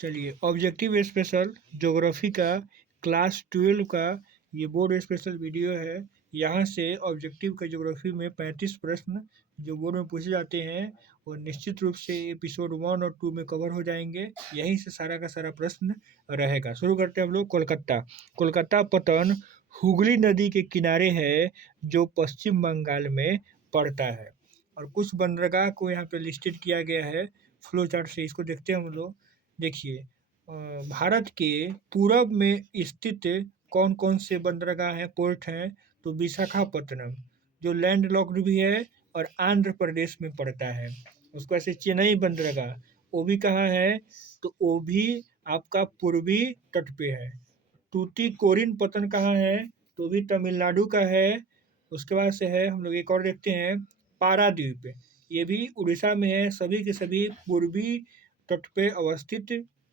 चलिए, objective special geography का class 12 का ये बोर्ड स्पेशल वीडियो है। यहाँ से ऑब्जेक्टिव का ज्योग्राफी में 35 प्रश्न जो बोर्ड में पूछे जाते हैं वो निश्चित रूप से एपिसोड 1 और 2 में कवर हो जाएंगे। यहीं से सारा का सारा प्रश्न रहेगा। शुरू करते हैं हम लोग। कोलकाता। कोलकाता पटन हुगली नदी के किनारे है जो पश्चिम बंगाल में पड़ता है। और कुछ बंदरगाह को यहाँ पे लिस्टेड किया गया है फ्लो चार्ट से। इसको देखते हैं हम लोग। देखिए, भारत के पूरब में स्थित कौन कौन से बंदरगाह हैं, पोर्ट हैं, तो विशाखापट्टनम जो लैंड लॉक्ड भी है और आंध्र प्रदेश में पड़ता है। उसके बाद से चेन्नई बंदरगाह, वो भी कहाँ है, तो वो भी आपका पूर्वी तट पे है। टूटीकोरिन पत्तन कहाँ है, तो भी तमिलनाडु का है। उसके बाद से है हम लोग एक और देखते हैं, पारादीप, ये भी उड़ीसा में है। सभी के सभी पूर्वी तट पे अवस्थित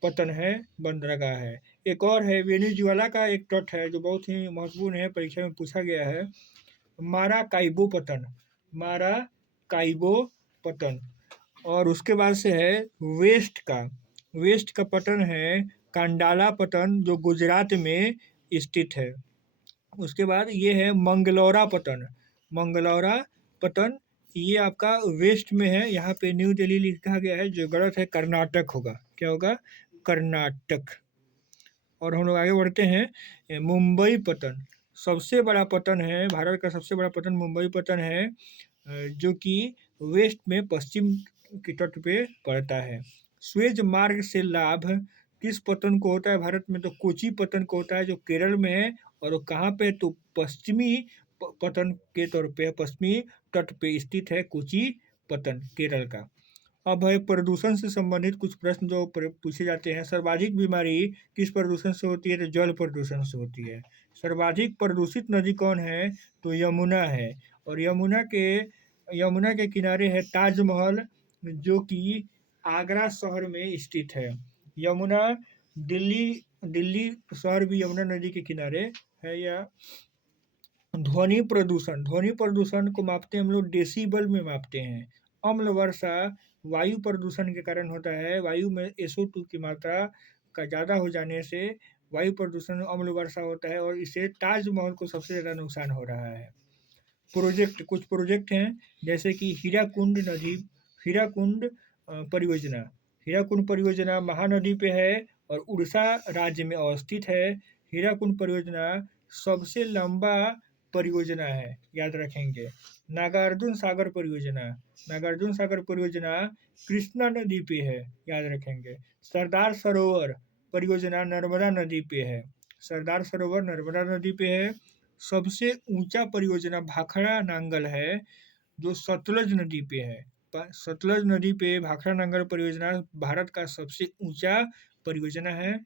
पतन है, बंदरगाह है। एक और है वेनेजुएला का एक तट है जो बहुत ही महत्वपूर्ण है, परीक्षा में पूछा गया है, माराकाइबो पतन। माराकाइबो पतन। और उसके बाद से है वेस्ट का पतन है कांडाला पतन जो गुजरात में स्थित है। उसके बाद ये है मंगलौरा पतन। मंगलौरा पतन ये आपका वेस्ट में है। यहाँ पे न्यू दिल्ली लिखा गया है जो गलत है, कर्नाटक होगा। क्या होगा? कर्नाटक। और हम लोग आगे बढ़ते हैं। मुंबई पतन सबसे बड़ा पतन है, भारत का सबसे बड़ा पतन मुंबई पतन है, जो कि वेस्ट में पश्चिम के तट पे पड़ता है। स्वेज मार्ग से लाभ किस पतन को होता है भारत में, तो कोची पतन को होता है जो केरल में है। और वो कहाँ पे, तो पश्चिमी पतन के तौर पे, पश्चिमी तट पे स्थित है कोची पतन केरल का। अब है प्रदूषण से संबंधित कुछ प्रश्न जो पूछे जाते हैं। सर्वाधिक बीमारी किस प्रदूषण से होती है, तो जल प्रदूषण से होती है। सर्वाधिक प्रदूषित नदी कौन है, तो यमुना है। और यमुना के किनारे है ताजमहल जो कि आगरा शहर में स्थित है। यमुना दिल्ली दिल्ली शहर भी यमुना नदी के किनारे है। या ध्वनि प्रदूषण को मापते हैं हम लोग डेसिबल में मापते हैं। अम्ल वर्षा वायु प्रदूषण के कारण होता है। वायु में SO2 की मात्रा का ज़्यादा हो जाने से वायु प्रदूषण अम्ल वर्षा होता है और इससे ताजमहल को सबसे ज़्यादा नुकसान हो रहा है। कुछ प्रोजेक्ट हैं जैसे कि हीराकुंड परियोजना। हीराकुंड परियोजना महानदी पे है और उड़ीसा राज्य में अवस्थित है। हीराकुंड परियोजना सबसे लंबा परियोजना है, याद रखेंगे। नागार्जुन सागर परियोजना कृष्णा नदी पे है, याद रखेंगे। सरदार सरोवर परियोजना नर्मदा नदी पे है। सरदार सरोवर नर्मदा नदी पे है। सबसे ऊंचा परियोजना भाखड़ा नांगल है जो सतलज नदी पे है। सतलज नदी पे भाखड़ा नांगल परियोजना भारत का सबसे ऊंचा परियोजना है।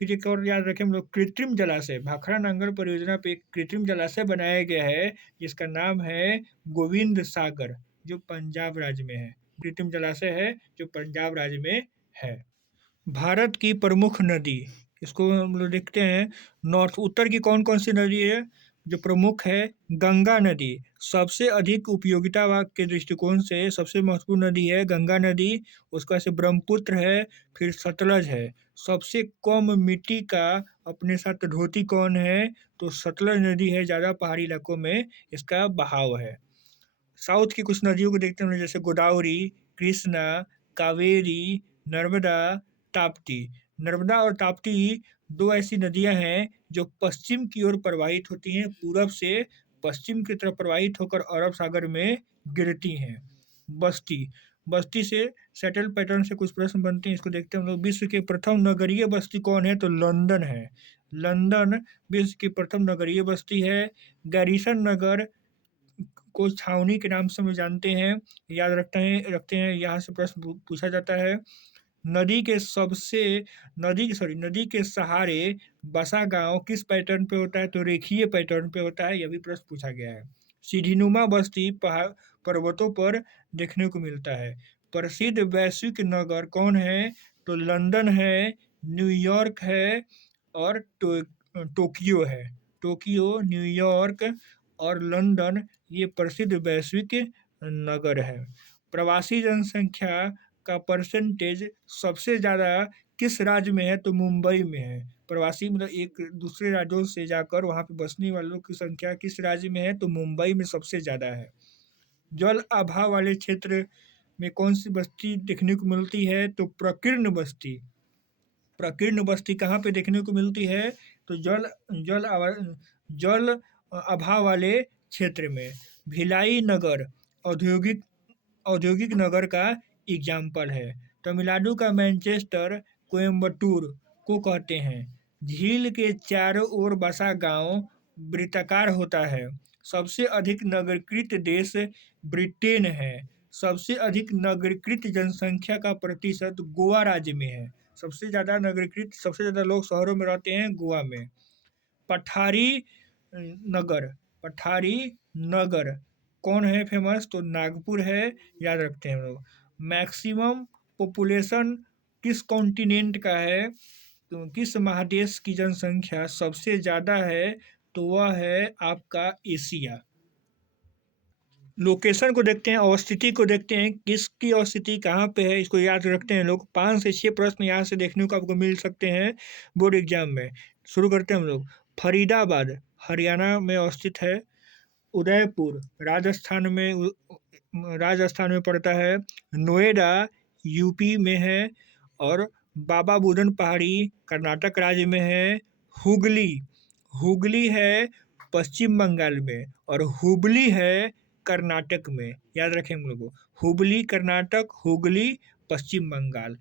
फिर एक और याद रखें हम लोग, कृत्रिम जलाशय। भाखड़ा नांगल परियोजना पे एक कृत्रिम जलाशय बनाया गया है जिसका नाम है गोविंद सागर जो पंजाब राज्य में है। कृत्रिम जलाशय है जो पंजाब राज्य में है। भारत की प्रमुख नदी, इसको हम लोग देखते हैं। नॉर्थ उत्तर की कौन कौन सी नदी है जो प्रमुख है, गंगा नदी सबसे अधिक उपयोगिता के दृष्टिकोण से सबसे महत्वपूर्ण नदी है गंगा नदी। उसके बाद से ब्रह्मपुत्र है, फिर सतलज है। सबसे कम मिट्टी का अपने साथ धोती कौन है, तो सतलज नदी है, ज़्यादा पहाड़ी इलाकों में इसका बहाव है। साउथ की कुछ नदियों को देखते हैं जैसे गोदावरी, कृष्णा, कावेरी, नर्मदा, ताप्ती। नर्मदा और ताप्ती दो ऐसी नदियां हैं जो पश्चिम की ओर प्रवाहित होती हैं, पूरब से पश्चिम की तरफ प्रवाहित होकर अरब सागर में गिरती हैं। बस्ती से सेटल पैटर्न से कुछ प्रश्न बनते हैं, इसको देखते हैं हम लोग। विश्व के प्रथम नगरीय बस्ती कौन है, तो लंदन है। लंदन विश्व की प्रथम नगरीय बस्ती है। गैरिसन नगर को छावनी के नाम से हम जानते हैं, याद रखते हैं। यहाँ से प्रश्न पूछा जाता है। नदी के सहारे बसा गांव किस पैटर्न पे होता है, तो रेखीय पैटर्न पे होता है। यह भी प्रश्न पूछा गया है। सीढ़ीनुमा बस्ती पर्वतों पर देखने को मिलता है। प्रसिद्ध वैश्विक नगर कौन है, तो लंदन है, न्यूयॉर्क है और टोक्यो है। टोक्यो, न्यूयॉर्क और लंदन ये प्रसिद्ध वैश्विक नगर है। प्रवासी जनसंख्या का परसेंटेज सबसे ज़्यादा किस राज्य में है? तो मुंबई में है। प्रवासी मतलब एक दूसरे राज्यों से जाकर वहाँ पे बसने वालों की संख्या किस राज्य में है? तो मुंबई में सबसे ज़्यादा है। जल अभाव वाले क्षेत्र में कौन सी बस्ती देखने को मिलती है? तो प्रकीर्ण बस्ती। प्रकीर्ण बस्ती कहाँ पे देखने को मिलती है? तो जल अभाव वाले क्षेत्र में। भिलाई नगर औद्योगिक औद्योगिक नगर का एग्जाम्पल है। तमिलनाडु का मैनचेस्टर कोयम्बटूर को कहते हैं। झील के चारों ओर बसा गांव वृत्ताकार होता है। सबसे अधिक नगरीकृत देश ब्रिटेन है। सबसे अधिक नगरीकृत जनसंख्या का प्रतिशत गोवा राज्य में है। सबसे ज़्यादा नगरीकृत, सबसे ज़्यादा लोग शहरों में रहते हैं गोवा में। पठारी नगर, पठारी नगर कौन है फेमस? तो नागपुर है, याद रखते हैं हम लोग। मैक्सिमम पॉपुलेशन किस कॉन्टिनेंट का है? तो किस महादेश की जनसंख्या सबसे ज़्यादा है? तो वह है आपका एशिया। लोकेशन को देखते हैं, अवस्थिति को देखते हैं, किसकी अवस्थिति कहाँ पे है, इसको याद रखते हैं लोग। 5 से 6 प्रश्न यहाँ से देखने को आपको मिल सकते हैं बोर्ड एग्जाम में। शुरू करते हैं हम लोग। फरीदाबाद हरियाणा में अवस्थित है। उदयपुर राजस्थान में पड़ता है। नोएडा यूपी में है। और बाबा बुदन पहाड़ी कर्नाटक राज्य में है। हुगली है पश्चिम बंगाल में। और हुबली है कर्नाटक में। याद रखें हम लोग को, हुबली कर्नाटक, हुगली पश्चिम बंगाल।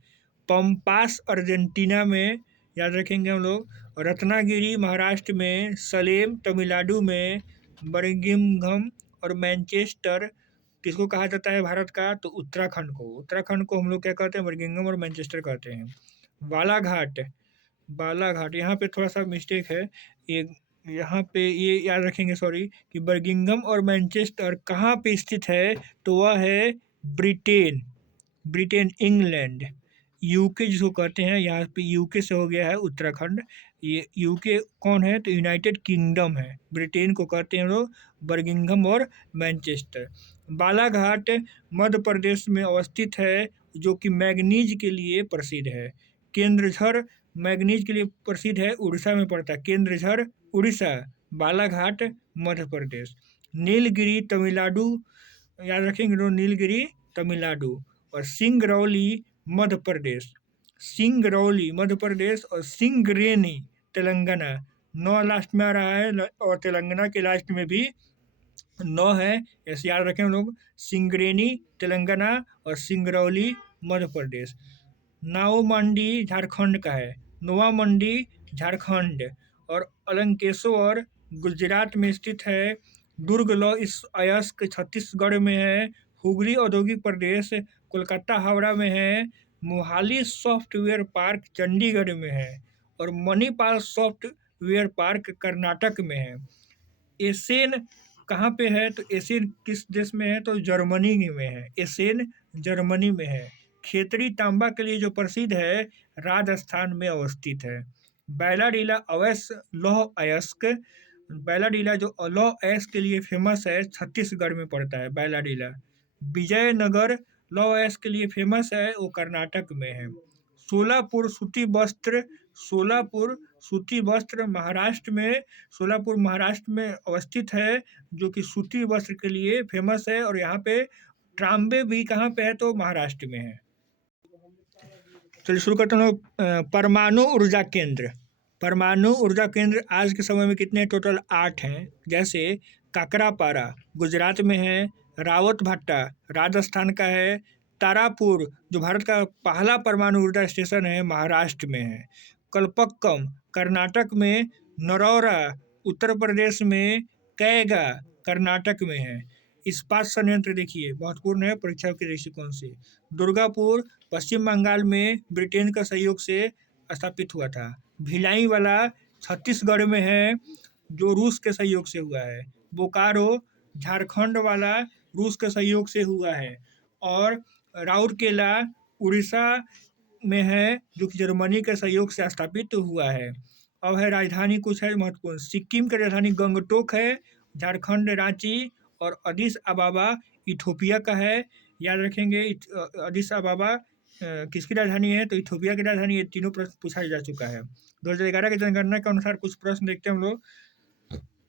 पंपास अर्जेंटीना में, याद रखेंगे हम लोग। रत्नागिरी महाराष्ट्र में। सलेम तमिलनाडु में। बर्मिंघम और मैनचेस्टर किसको कहा जाता है भारत का? तो उत्तराखंड को हम लोग क्या कहते हैं? बर्मिंघम और मैनचेस्टर कहते हैं। बालाघाट यहाँ पे थोड़ा सा मिस्टेक है। ये यहाँ पे ये याद रखेंगे, सॉरी, कि बर्मिंघम और मैनचेस्टर कहाँ पे स्थित है? तो वह है ब्रिटेन, इंग्लैंड। यूके जिसको कहते हैं, यहाँ पे यूके से हो गया है उत्तराखंड। ये यूके कौन है? तो यूनाइटेड किंगडम है। ब्रिटेन को कहते हैं लोग बर्मिंघम और मैनचेस्टर। बालाघाट मध्य प्रदेश में अवस्थित है, जो कि मैग्नीज के लिए प्रसिद्ध है। केंद्रझर मैग्नीज के लिए प्रसिद्ध है, उड़ीसा में पड़ता है। केंद्रझर उड़ीसा, बालाघाट मध्य प्रदेश। नीलगिरी तमिलनाडु, याद रखेंगे लोग, नीलगिरी तमिलनाडु। और सिंगरौली मध्य प्रदेश, और सिंगरेनी तेलंगाना। 9 लास्ट में आ रहा है और तेलंगाना के लास्ट में भी 9 है, ऐसे याद रखें हम लोग। सिंगरेनी तेलंगाना और सिंगरौली मध्य प्रदेश। नाओमंडी झारखंड का है। नोवामंडी झारखंड। और अलंकेश्वर गुजरात में स्थित है। दुर्ग लॉ इस अयस्क छत्तीसगढ़ में है। हुगली औद्योगिक प्रदेश कोलकाता हावड़ा में है। मोहाली सॉफ्टवेयर पार्क चंडीगढ़ में है। और मणिपाल सॉफ्टवेयर पार्क कर्नाटक में है। एसेन कहाँ पे है? तो एसेन किस देश में है? तो जर्मनी में है। एसेन जर्मनी में है। खेतड़ी तांबा के लिए जो प्रसिद्ध है, राजस्थान में अवस्थित है। बैलाडीला लौह अयस्क, बैलाडीला जो लौह अयस्क के लिए फेमस है, छत्तीसगढ़ में पड़ता है बैलाडीला। विजयनगर लौह अयस्क के लिए फेमस है, वो कर्नाटक में है। सोलापुर सूती वस्त्र महाराष्ट्र में अवस्थित है, जो कि सूती वस्त्र के लिए फेमस है। और यहाँ पे ट्राम्बे भी कहाँ पे है? तो महाराष्ट्र में है। चलिए शुरू करते हैं। परमाणु ऊर्जा केंद्र आज के समय में कितने? टोटल 8 हैं। जैसे काकरापारा गुजरात में है। रावत भट्टा राजस्थान का है। तारापुर जो भारत का पहला परमाणु ऊर्जा स्टेशन है, महाराष्ट्र में है। कल्पक्कम कर्नाटक में। नरौरा उत्तर प्रदेश में। कैगा कर्नाटक में है। इस्पात संयंत्र देखिए महत्वपूर्ण है परीक्षा के दृष्टिकोण से। दुर्गापुर पश्चिम बंगाल में ब्रिटेन का सहयोग से स्थापित हुआ था। भिलाई वाला छत्तीसगढ़ में है, जो रूस के सहयोग से हुआ है। बोकारो झारखंड वाला रूस के सहयोग से हुआ है। और राउरकेला उड़ीसा में है, जो कि जर्मनी के सहयोग से स्थापित हुआ है। अब है राजधानी कुछ है महत्वपूर्ण। सिक्किम की राजधानी गंगटोक है। झारखंड रांची। और अदिस अबाबा इथोपिया का है, याद रखेंगे। अदिस अबाबा किसकी राजधानी है? तो इथियोपिया की राजधानी है। तीनों प्रश्न पूछा जा चुका है। 2011 की जनगणना के अनुसार कुछ प्रश्न देखते हैं हम लोग।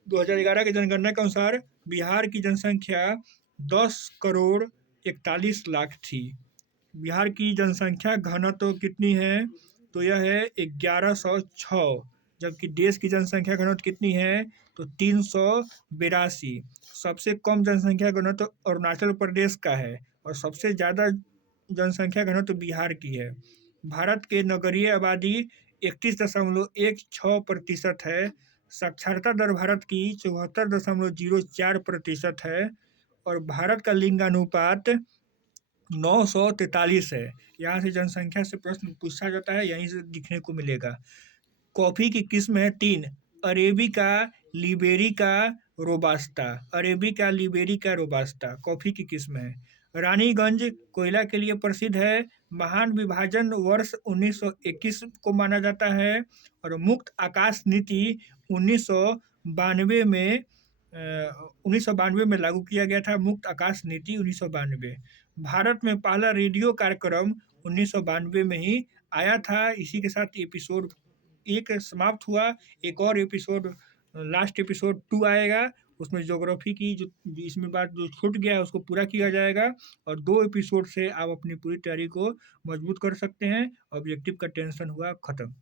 2011 की जनगणना के अनुसार बिहार की जनसंख्या 10,41,00,000 थी। बिहार की जनसंख्या घनत्व कितनी है? तो यह है 1106। जबकि देश की जनसंख्या घनत्व कितनी है? तो 382। सबसे कम जनसंख्या घनत्व अरुणाचल प्रदेश का है और सबसे ज़्यादा जनसंख्या घनत्व बिहार की है। भारत के नगरीय आबादी 31.16% है। साक्षरता दर भारत की 74.04% है और भारत का लिंगानुपात 943 है। यहाँ से जनसंख्या से प्रश्न पूछा जाता है, यहीं से दिखने को मिलेगा। कॉफ़ी की किस्म है 3, arabica, liberica, robusta. Arabica, liberica, robusta coffee की किस्म है। रानीगंज कोयला के लिए प्रसिद्ध है। महान विभाजन वर्ष 1921 को माना जाता है और मुक्त आकाश नीति 1992 में 1992 में लागू किया गया था। मुक्त आकाश नीति 1992। भारत में पहला रेडियो कार्यक्रम 1992 में ही आया था। इसी के साथ एपिसोड 1 समाप्त हुआ। एक और एपिसोड, लास्ट एपिसोड 2 आएगा। उसमें ज्योग्राफी की जो इसमें बात जो छूट गया है उसको पूरा किया जाएगा और 2 एपिसोड से आप अपनी पूरी तैयारी को मजबूत कर सकते हैं। ऑब्जेक्टिव का टेंशन हुआ खत्म।